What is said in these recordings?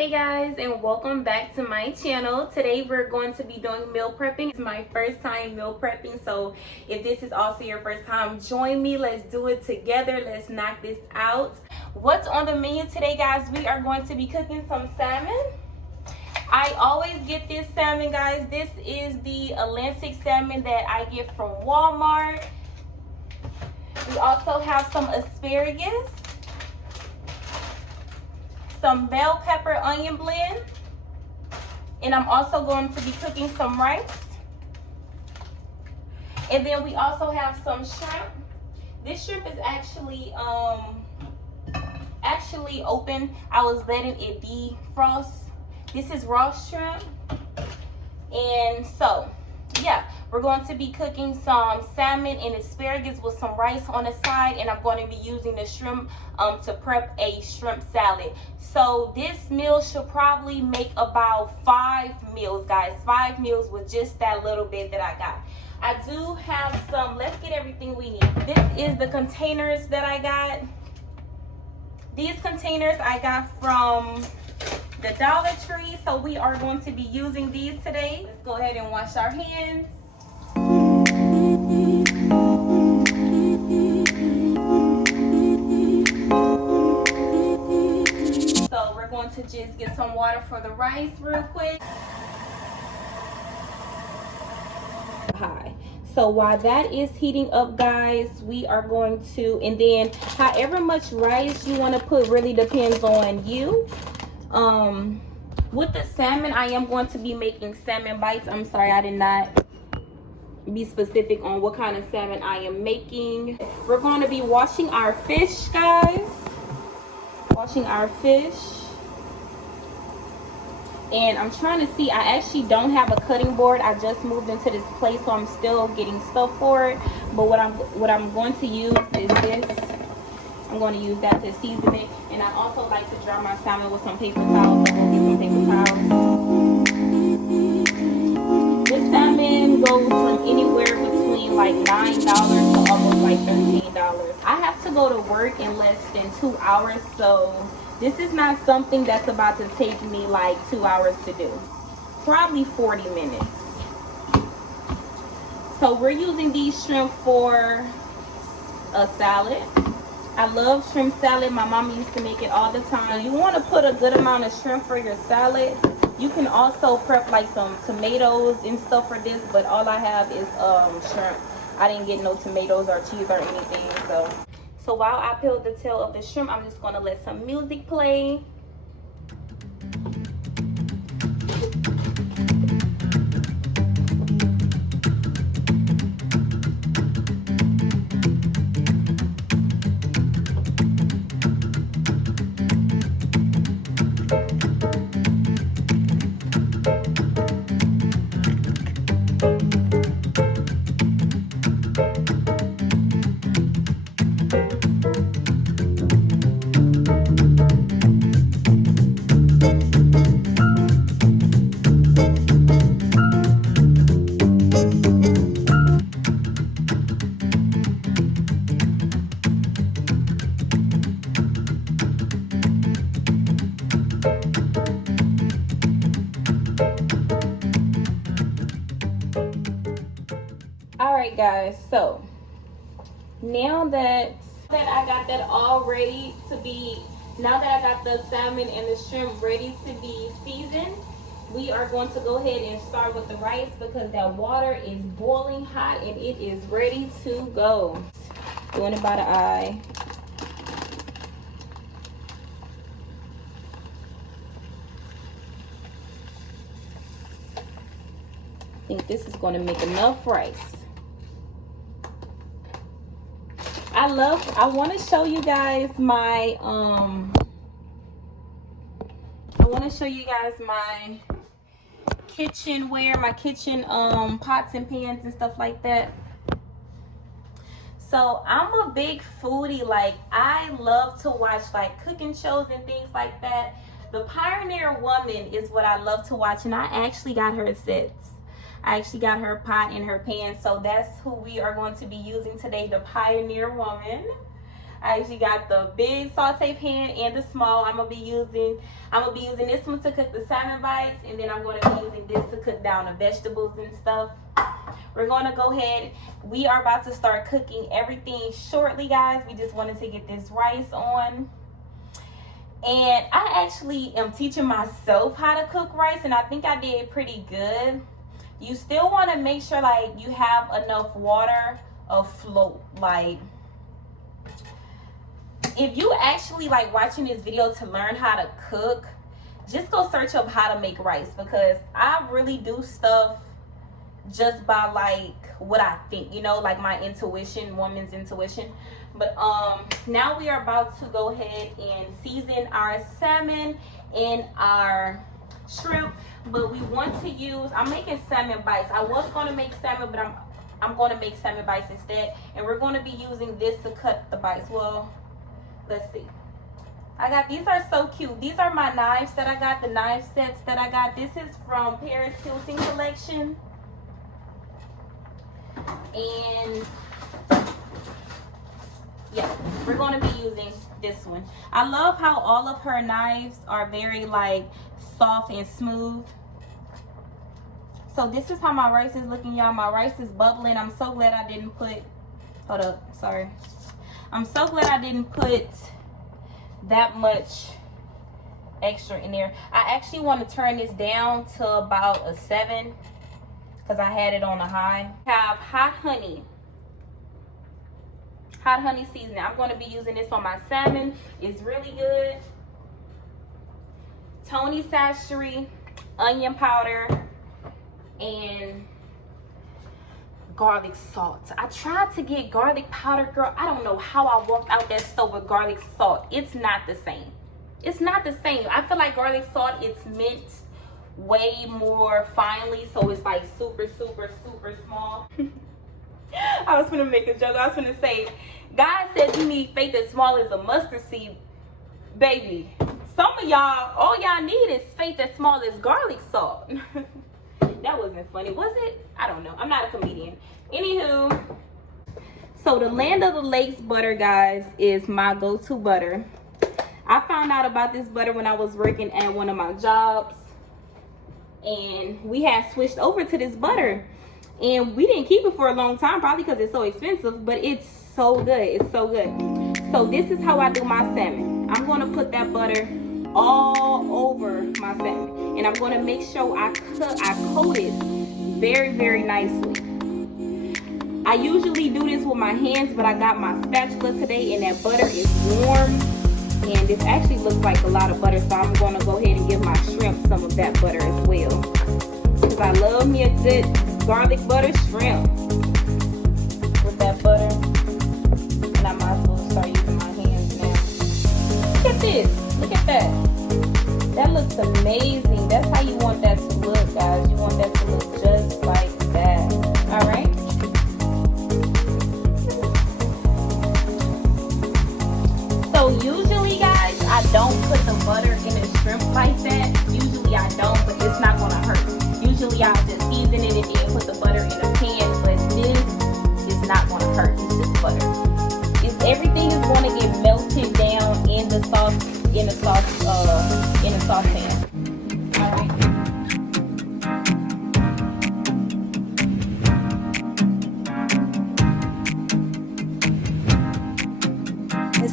Hey guys, and welcome back to my channel. Today we're going to be doing meal prepping. It's my first time meal prepping, so if this is also your first time, join me. Let's do it together. Let's knock this out. What's on the menu today, guys? We are going to be cooking some salmon. I always get this salmon, guys. This is the Atlantic salmon that I get from Walmart. We also have some asparagus, some bell pepper onion blend, and I'm also going to be cooking some rice. And then we also have some shrimp. This shrimp is actually open. I was letting it defrost. This is raw shrimp. And so yeah, we're going to be cooking some salmon and asparagus with some rice on the side, and I'm going to be using the shrimp to prep a shrimp salad. So this meal should probably make about 5 meals, guys. 5 meals with just that little bit that I got. I do have some, let's get everything we need. This is the containers that I got. These containers I got from the Dollar Tree, so we are going to be using these today. Let's go ahead and wash our hands. So we're going to just get some water for the rice real quick. Hi. So while that is heating up, guys, we are going to, and then however much rice you want to put really depends on you. With the salmon, I am going to be making salmon bites. I'm sorry, I did not be specific on what kind of salmon I am making. We're going to be washing our fish, guys. Washing our fish. And I'm trying to see, I actually don't have a cutting board. I just moved into this place, so I'm still getting stuff for it. But what I'm going to use is this. I'm going to use that to season it. And I also like to dry my salmon with some paper towels. So we'll get some paper towels. This salmon goes from anywhere between like $9 to almost like $13. I have to go to work in less than 2 hours, so this is not something that's about to take me like 2 hours to do. Probably 40 minutes. So we're using these shrimp for a salad. I love shrimp salad. My mom used to make it all the time. You want to put a good amount of shrimp for your salad. You can also prep like some tomatoes and stuff for this, but all I have is shrimp. I didn't get no tomatoes or cheese or anything. So while I peel the tail of the shrimp, I'm just going to let some music play. Alright guys, so now that I got that all ready to be, now that I got the salmon and the shrimp ready to be seasoned, we are going to go ahead and start with the rice because that water is boiling hot and it is ready to go. Doing it by the eye. I think this is going to make enough rice. I want to show you guys my kitchenware, my kitchen pots and pans and stuff like that. So I'm a big foodie. Like, I love to watch like cooking shows and things like that. The Pioneer Woman is what I love to watch, and I actually got her sets. I actually got her pot and her pan, so that's who we are going to be using today, the Pioneer Woman. I actually got the big saute pan and the small. I'm gonna be using this one to cook the salmon bites, and then I'm gonna be using this to cook down the vegetables and stuff. We're gonna go ahead. We are about to start cooking everything shortly, guys. We just wanted to get this rice on. And I actually am teaching myself how to cook rice, and I think I did pretty good. You still want to make sure like you have enough water afloat. Like, if you actually like watching this video to learn how to cook, just go search up how to make rice, because I really do stuff just by like what I think, you know, like my intuition, woman's intuition. But now we are about to go ahead and season our salmon and our shrimp. But we want to use, I'm making salmon bites. I was going to make salmon, but I'm going to make salmon bites instead, and we're going to be using this to cut the bites. Well, let's see. I got, these are so cute. These are my knives that I got, the knife sets that I got. This is from Paris Hilton Collection. And yeah, we're going to be using this one. I love how all of her knives are very like soft and smooth. So this is how my rice is looking, y'all. My rice is bubbling. I'm so glad I didn't put, hold up, sorry. I'm so glad I didn't put that much extra in there. I actually want to turn this down to about a 7 because I had it on a high. I have hot honey seasoning. I'm going to be using this on my salmon. It's really good. Tony Chachere's onion powder and garlic salt. I tried to get garlic powder, girl. I don't know how I walked out that store with garlic salt. It's not the same. It's not the same. I feel like garlic salt, it's minced way more finely, so it's like super, super, super small. I was gonna make a joke. I was gonna say, God said you need faith as small as a mustard seed, baby. Some of y'all, all y'all need is faith as small as garlic salt. That wasn't funny, was it? I don't know. I'm not a comedian. Anywho, so the Land of the Lakes butter, guys, is my go-to butter. I found out about this butter when I was working at one of my jobs, and we had switched over to this butter, and we didn't keep it for a long time, probably because it's so expensive, but it's so good. It's so good. So this is how I do my salmon. I'm going to put that butter all over my salmon, and I'm going to make sure I coat it very, very nicely. I usually do this with my hands, but I got my spatula today, and that butter is warm, and this actually looks like a lot of butter, so I'm going to go ahead and give my shrimp some of that butter as well, because I love me a good garlic butter shrimp with that butter. And I might as well start using my hands now. Look at this. Look at that. That looks amazing. That's how you want that to look, guys. You want that to look just like that. All right. So usually, guys, I don't put the butter in the shrimp like that. Usually I don't, but it's not going to hurt. Usually I'll just season it and then put the butter in a pan, but this is not going to hurt. It's just butter. Everything is going to get melted down in the sauce, in the sauce pan. All right.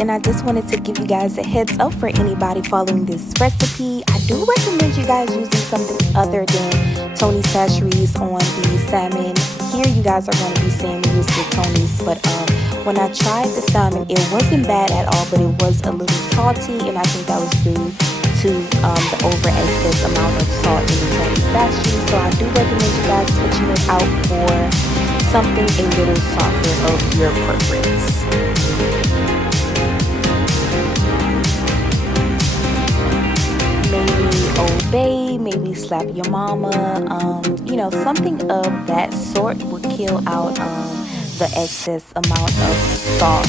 And I just wanted to give you guys a heads up for anybody following this recipe. I do recommend you guys using something other than Tony Chachere's on the salmon. Here you guys are going to be seeing me use the Tony's, but when I tried the salmon, it wasn't bad at all, but it was a little salty, and I think that was due to the over excess amount of salt in the Tony Chachere's. So I do recommend you guys switching it out for something a little softer of your preference. Maybe obey, maybe slap your mama, you know, something of that sort would kill out the excess amount of salt.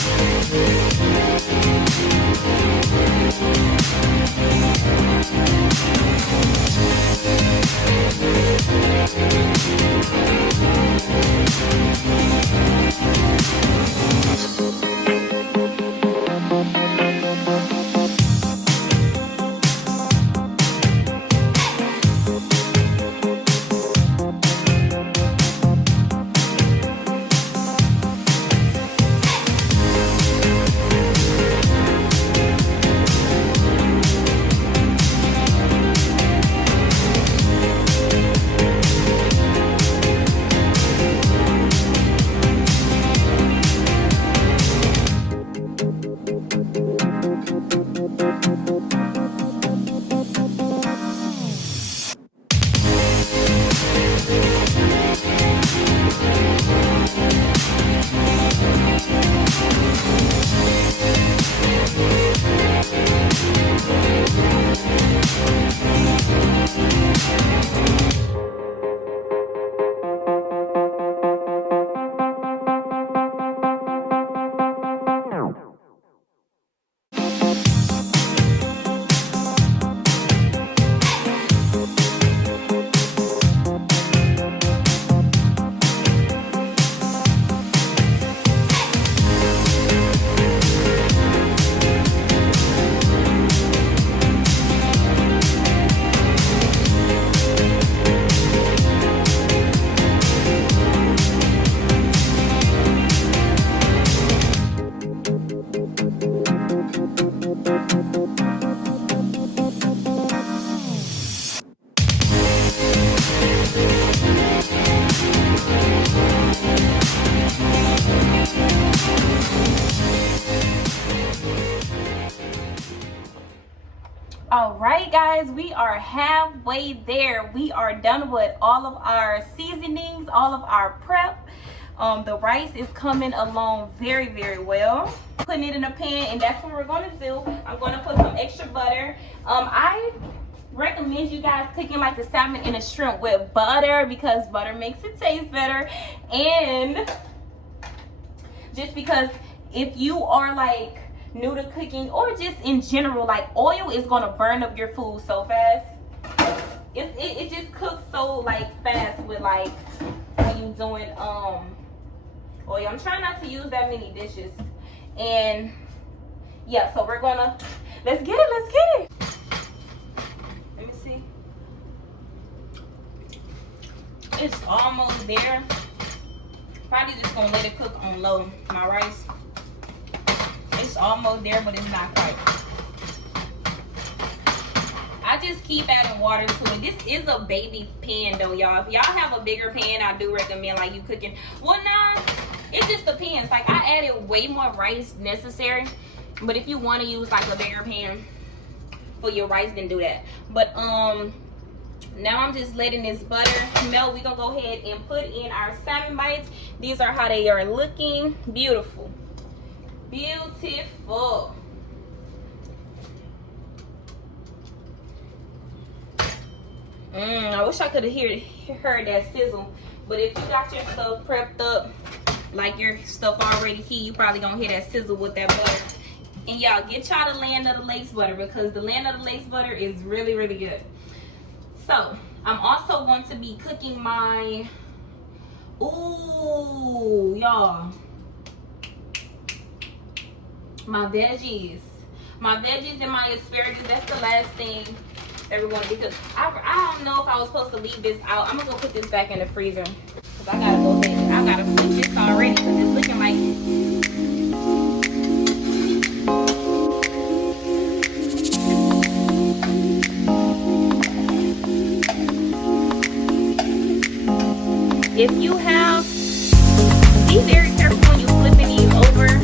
All right, guys, we are halfway there. We are done with all of our seasonings, all of our prep. The rice is coming along very, very well. Putting it in a pan, and that's what we're going to do. I'm going to put some extra butter. I recommend you guys cooking like the salmon and the shrimp with butter, because butter makes it taste better. And just because if you are like new to cooking, or just in general, like oil is gonna burn up your food so fast. It just cooks so like fast with like when you doing oil. I'm trying not to use that many dishes. And yeah, so we're gonna let's get it. Let me see. It's almost there. Probably just gonna let it cook on low, my rice. It's almost there, but it's not quite. I just keep adding water to it. This is a baby pan though, y'all. If y'all have a bigger pan, I do recommend like you cooking. Well, nah, it just depends. Like I added way more rice necessary, but if you want to use like a bigger pan for your rice, then do that. But now I'm just letting this butter melt. We're gonna go ahead and put in our salmon bites. These are how they are looking. Beautiful. Beautiful. I wish I could have heard that sizzle. But if you got your stuff prepped up, like your stuff already heated, you probably gonna hear that sizzle with that butter. And y'all, get y'all the Land of the Lakes butter, because the Land of the Lakes butter is really, really good. So I'm also going to be cooking my, ooh, y'all, my veggies and my asparagus. That's the last thing that we're going to do. Because I don't know if I was supposed to leave this out. I'm gonna go put this back in the freezer, because I gotta go ahead. I gotta flip this already, because it's looking like if you have, be very careful when you flipping these over.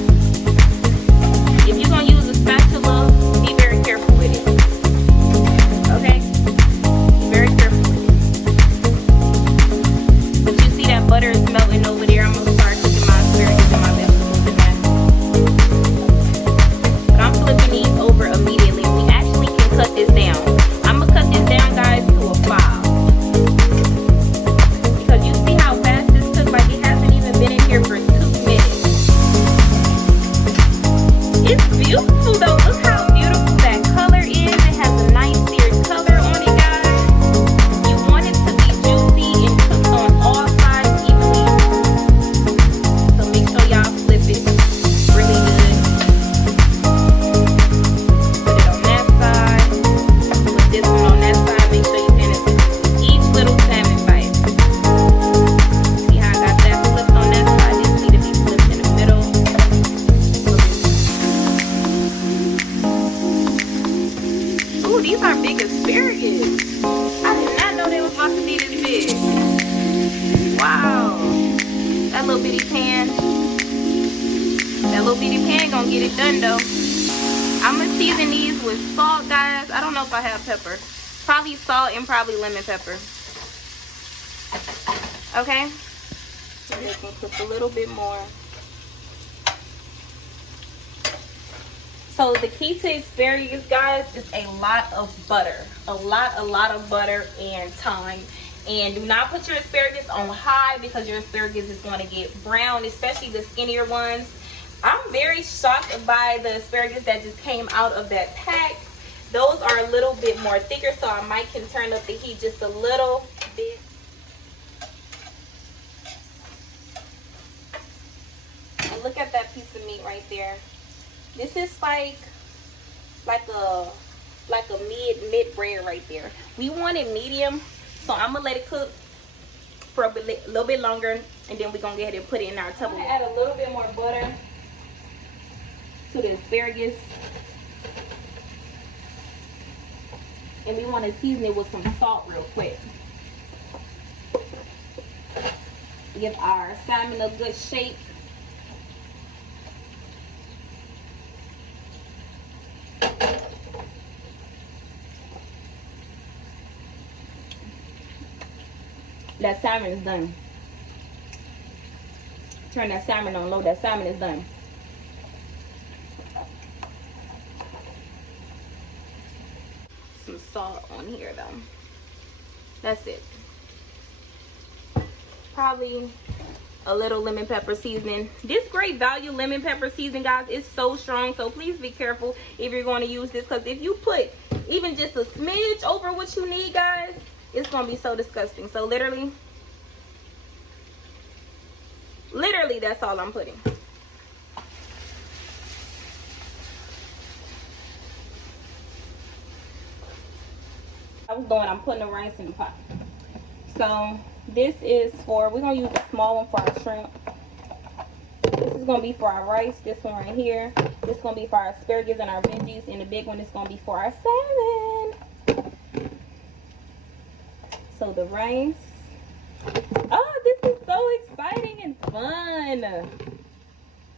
If you're gonna use a spatula, be very careful with it. Okay? Be very careful with it. But you see that butter is melting over there. I'm gonna start cooking my asparagus and my vegetables in that. But I'm flipping these over immediately. We actually can cut this down. I'm gonna cut this down, guys, to a 5. For 2 minutes. It's beautiful though. Look how beautiful that color is. It has a nice seared color on it, guys. You want it to be juicy and cooked on all sides evenly. So make sure y'all flip it really good. Put it on that side. Put this one on that side. Make sure you finish each little salmon bite. See how I got that flipped on that side? These are big asparagus. I did not know they was about to be this big. Wow. That little bitty pan gonna get it done though. I'm gonna season these with salt, guys. I don't know if I have pepper. Probably salt and probably lemon pepper. Okay? So just gonna put a little bit more. So the key to asparagus, guys, is a lot of butter. A lot of butter and thyme. And do not put your asparagus on high, because your asparagus is going to get brown, especially the skinnier ones. I'm very shocked by the asparagus that just came out of that pack. Those are a little bit more thicker, so I might can turn up the heat just a little bit. And look at that piece of meat right there. This is like a mid rare right there. We want it medium, so I'm gonna let it cook for a little bit longer, and then we're gonna go ahead and put it in our Tupperware. I'm gonna add a little bit more butter to the asparagus, and we want to season it with some salt real quick. Give our salmon a good shake. That salmon is done. Turn that salmon on low. That salmon is done. Some salt on here though. That's it. Probably a little lemon pepper seasoning. This Great Value lemon pepper seasoning, guys, is so strong, so please be careful if you're going to use this, because if you put even just a smidge over what you need, guys, it's going to be so disgusting. So literally that's all I'm putting. I'm putting the rice in the pot. So this is for, we're going to use a small one for our shrimp. This is going to be for our rice. This one right here. This is going to be for our asparagus and our veggies. And the big one is going to be for our salmon. So the rice. Oh, this is so exciting and fun.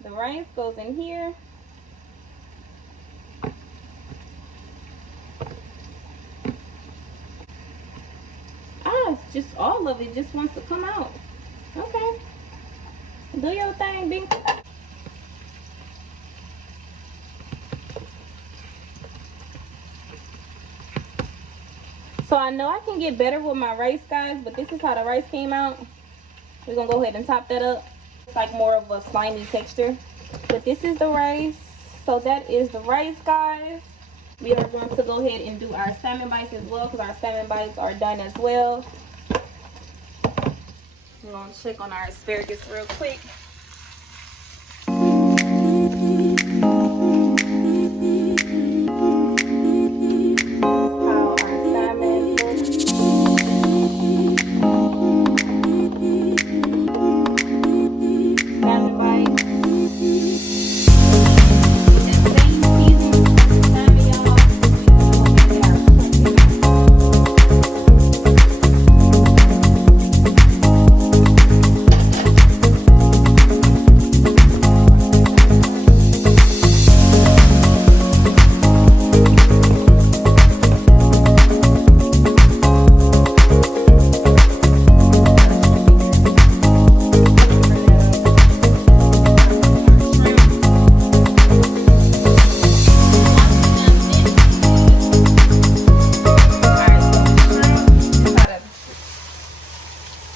The rice goes in here. It's just all of it just wants to come out. Okay. Do your thing, B. So I know I can get better with my rice, guys, but this is how the rice came out. We're going to go ahead and top that up. It's like more of a slimy texture. But this is the rice. So that is the rice, guys. We are going to go ahead and do our salmon bites as well, because our salmon bites are done as well. I'm going to check on our asparagus real quick.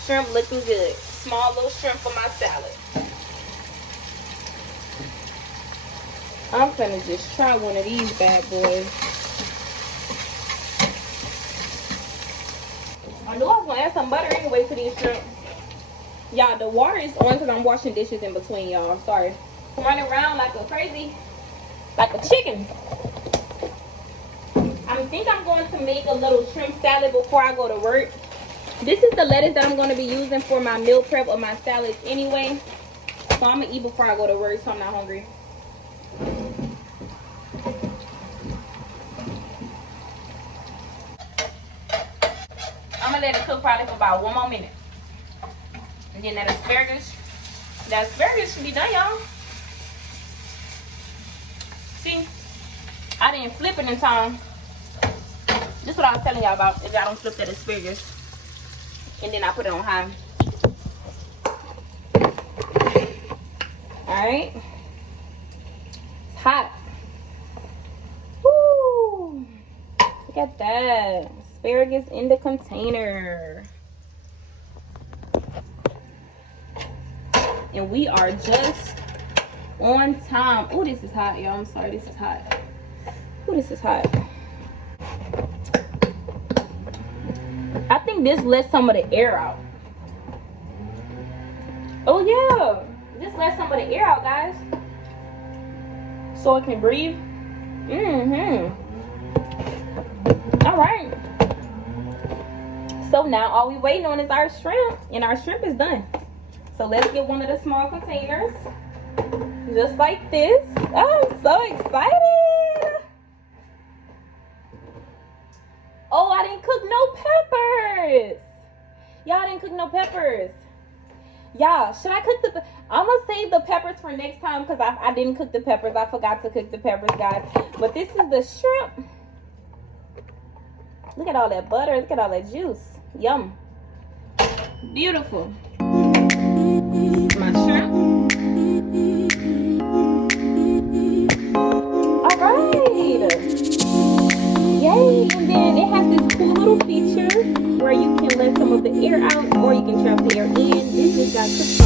Shrimp looking good. Small little shrimp for my salad. I'm finna just try one of these bad boys. I knew I was gonna add some butter anyway to these shrimp. Y'all, the water is on because I'm washing dishes in between, y'all. I'm sorry. I'm running around like a crazy, like a chicken. I think I'm going to make a little shrimp salad before I go to work. This is the lettuce that I'm going to be using for my meal prep or my salads anyway. So I'm going to eat before I go to work so I'm not hungry. I'm going to let it cook probably for about 1 more minute. And then that asparagus should be done, y'all. See, I didn't flip it in time. This is what I was telling y'all about, if y'all don't flip that asparagus. And then I put it on high. Alright. It's hot. Woo! Look at that. Asparagus in the container. And we are just on time. Oh, this is hot, y'all. I'm sorry, this is hot. Oh, this is hot. I think this lets some of the air out. Oh yeah, this lets some of the air out, guys, so it can breathe. All right. So now all we waiting on is our shrimp, and our shrimp is done. So let's get one of the small containers, just like this. Oh, I'm so excited. Oh, I didn't cook no peppers. Y'all didn't cook no peppers. Y'all, should I cook the... I'm going to save the peppers for next time because I didn't cook the peppers. I forgot to cook the peppers, guys. But this is the shrimp. Look at all that butter. Look at all that juice. Yum. Beautiful. My shrimp. All right. Yay. And then it has this cool little feature where you can let some of the air out or you can trap the air in. This just got cooked